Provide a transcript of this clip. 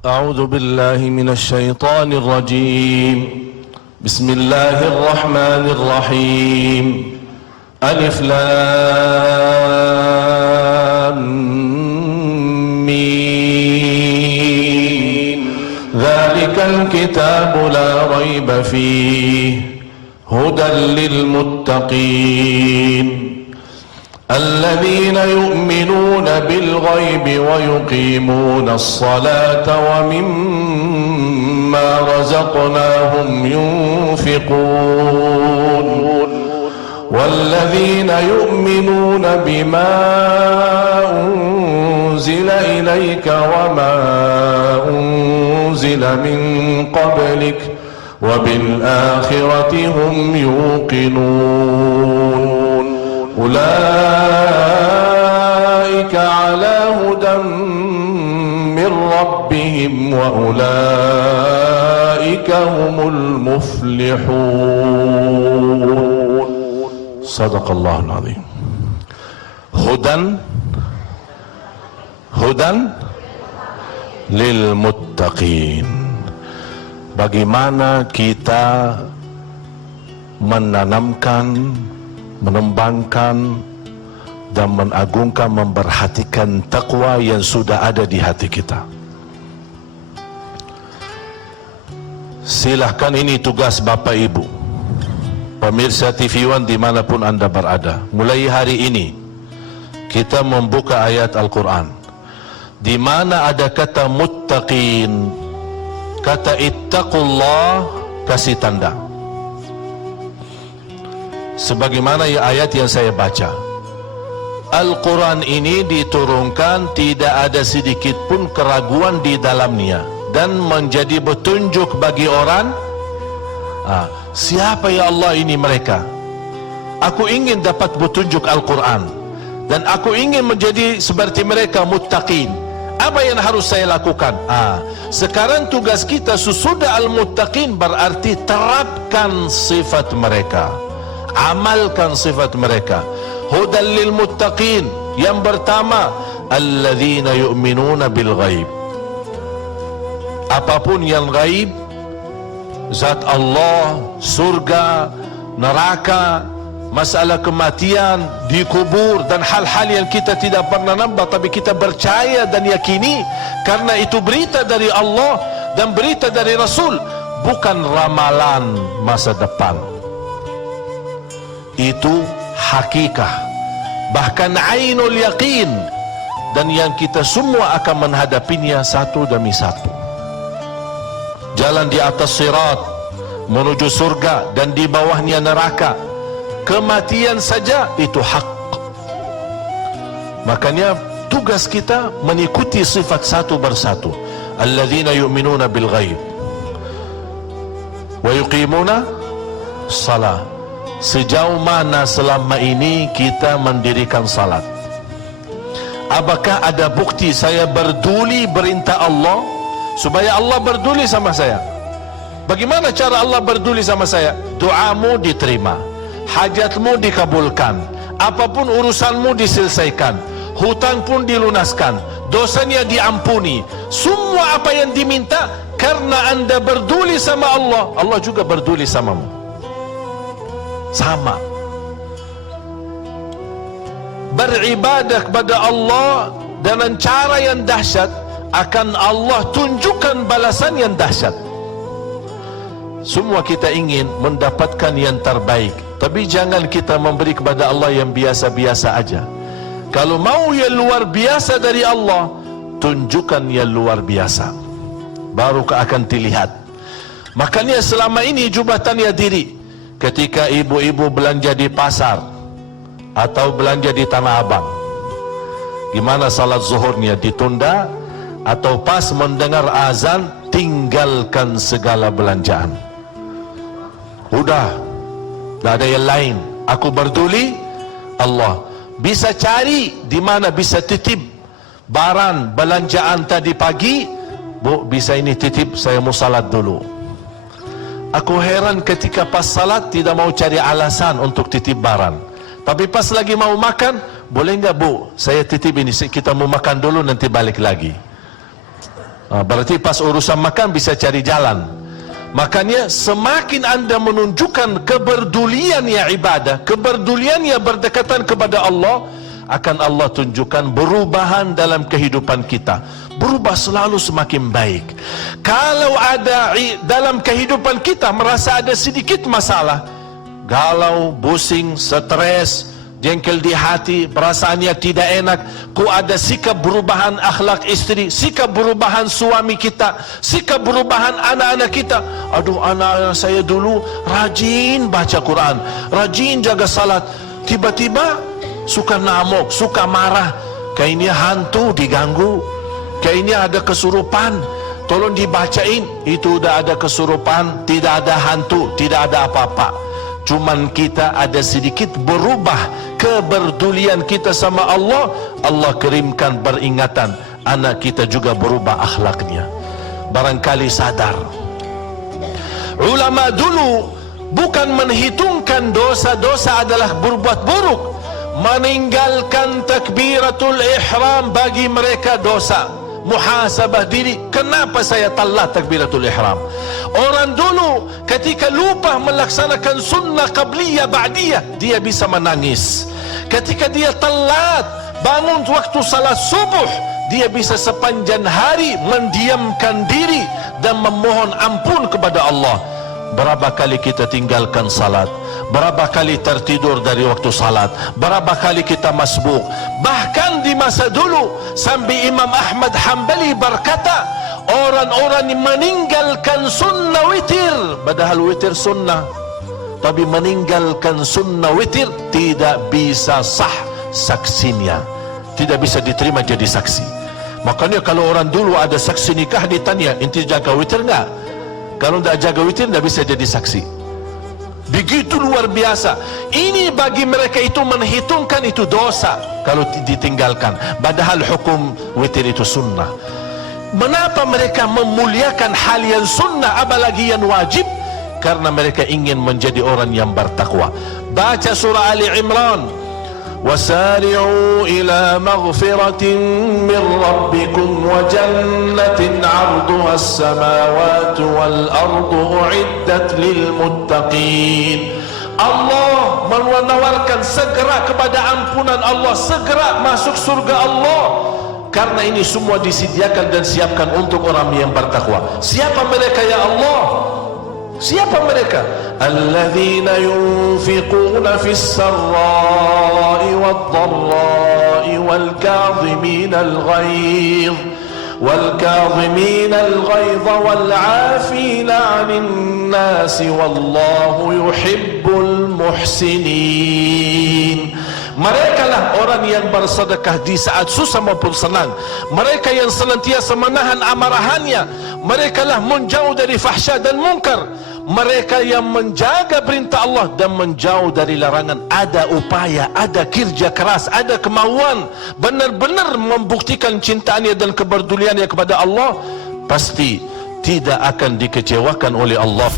أعوذ بالله من الشيطان الرجيم. بسم الله الرحمن الرحيم. ألف لام ميم. ذلك الكتاب لا ريب فيه هدى للمتقين الذين يؤمنون بالغيب ويقيمون الصلاة ومما رزقناهم ينفقون والذين يؤمنون بما أنزل إليك وما أنزل من قبلك وبالآخرة هم يوقنون أولئك على هدى من ربهم وأولئك هم المفلحون. صدق الله العظيم. هدى للمتقين. Bagaimana kita menanamkan, menembangkan dan mengagungkan, memperhatikan takwa yang sudah ada di hati kita. Silahkan, ini tugas Bapak Ibu, pemirsa TV One dimanapun anda berada. Mulai hari ini kita membuka ayat Al-Quran di mana ada kata muttaqin, kata ittaqullah, kasih tanda. Sebagaimana ayat yang saya baca, Al-Quran ini diturunkan tidak ada sedikit pun keraguan di dalamnya dan menjadi petunjuk bagi orang. Siapa ya Allah ini mereka? Aku ingin dapat petunjuk Al-Quran dan aku ingin menjadi seperti mereka, muttaqin. Apa yang harus saya lakukan? Sekarang tugas kita sesudah al-muttaqin berarti terapkan sifat mereka, amalkan sifat mereka. Hudan lil muttaqin. Yang pertama, alladzina yu'minuna bil ghaib. Apapun yang gaib, zat Allah, surga, neraka, masalah kematian, dikubur dan hal-hal yang kita tidak pernah nampak tapi kita percaya dan yakini karena itu berita dari Allah dan berita dari Rasul, bukan ramalan masa depan. Itu hakikah, bahkan ainul yaqin, dan yang kita semua akan menghadapinya satu demi satu. Jalan di atas sirat menuju surga dan di bawahnya neraka. Kematian saja itu hak. Makanya tugas kita mengikuti sifat satu persatu. Alladzina yu'minuna bil ghaib wa yuqimuna salat. Sejauh mana selama ini kita mendirikan salat? Apakah ada bukti saya berduli perintah Allah supaya Allah berduli sama saya? Bagaimana cara Allah berduli sama saya? Doamu diterima, hajatmu dikabulkan, apapun urusanmu diselesaikan, hutang pun dilunaskan, dosanya diampuni. Semua apa yang diminta karena anda berduli sama Allah, Allah juga berduli samamu. Sama. Beribadah kepada Allah dengan cara yang dahsyat, akan Allah tunjukkan balasan yang dahsyat. Semua kita ingin mendapatkan yang terbaik, tapi jangan kita memberi kepada Allah yang biasa-biasa aja. Kalau mau yang luar biasa dari Allah, tunjukkan yang luar biasa, baru akan dilihat. Makanya selama ini cuba tanya diri, ketika ibu-ibu belanja di pasar atau belanja di Tanah Abang, gimana salat zuhurnya? Ditunda atau pas mendengar azan tinggalkan segala belanjaan? Udah, tak ada yang lain. Aku berduli Allah. Bisa cari di mana bisa titip barang belanjaan tadi pagi, Bu, bisa ini titip, saya mau salat dulu. Aku heran ketika pas salat tidak mau cari alasan untuk titip barang, tapi pas lagi mau makan, boleh enggak Bu, saya titip ini, kita mau makan dulu nanti balik lagi. Berarti pas urusan makan bisa cari jalan. Makanya semakin anda menunjukkan keberdulian ya ibadah, keberdulian ya berdekatan kepada Allah, akan Allah tunjukkan perubahan dalam kehidupan kita. Berubah selalu semakin baik. Kalau ada dalam kehidupan kita merasa ada sedikit masalah, galau, pusing, stres, jengkel di hati, perasaannya tidak enak, ku ada sikap perubahan akhlak istri, sikap perubahan suami kita, sikap perubahan anak-anak kita. Aduh, anak saya dulu rajin baca Quran, rajin jaga salat, tiba-tiba suka ngamuk, suka marah. Kayaknya hantu diganggu, kayaknya ada kesurupan, tolong dibacain. Itu udah ada kesurupan, tidak ada hantu, tidak ada apa-apa. Cuman kita ada sedikit berubah keberdulian kita sama Allah, Allah kirimkan peringatan, anak kita juga berubah akhlaknya. Barangkali sadar, ulama dulu bukan menghitungkan dosa-dosa adalah berbuat buruk. Meninggalkan takbiratul ihram bagi mereka dosa. Muhasabah diri, kenapa saya telat takbiratul ihram? Orang dulu ketika lupa melaksanakan sunnah qabliyah ba'diyah, dia bisa menangis. Ketika dia telat bangun waktu salat subuh, dia bisa sepanjang hari mendiamkan diri dan memohon ampun kepada Allah. Berapa kali kita tinggalkan salat, berapa kali tertidur dari waktu salat, berapa kali kita masbuk. Bahkan di masa dulu sampai Imam Ahmad Hanbali berkata, orang-orang yang meninggalkan sunnah witir, padahal witir sunnah, tapi meninggalkan sunnah witir tidak bisa sah saksinya, tidak bisa diterima jadi saksi. Makanya kalau orang dulu ada saksi nikah ditanya, inti jaga witir enggak? Kalau tidak jaga witir tidak bisa jadi saksi. Begitu luar biasa. Ini bagi mereka itu menghitungkan itu dosa kalau ditinggalkan, padahal hukum witir itu sunnah. Mengapa mereka memuliakan hal yang sunnah apalagi yang wajib? Karena mereka ingin menjadi orang yang bertakwa. Baca surah Ali Imran, وسارعوا إلى مغفرة من ربكم وجنة عرضها السماوات والأرض أعدت للمتقين. Allah menawarkan segera kepada ampunan Allah, segera masuk surga Allah, karena ini semua disediakan dan siapkan untuk orang yang bertakwa. Siapa mereka ya Allah? Siapa mereka? Alladzina yunfiquna fis sarra'i wad-dharra'i wal kadhimina al-ghayz wal 'afina 'anil nasi wallahu yuhibbul muhsinin. Mereka lah orang yang bersedekah di saat susah maupun senang. Mereka yang senantiasa menahan amarahannya. Mereka lah menjauh dari fahsya dan munkar. Mereka yang menjaga perintah Allah dan menjauh dari larangan. Ada upaya, ada kerja keras, ada kemauan, benar-benar membuktikan cintaannya dan kepeduliannya kepada Allah, pasti tidak akan dikecewakan oleh Allah.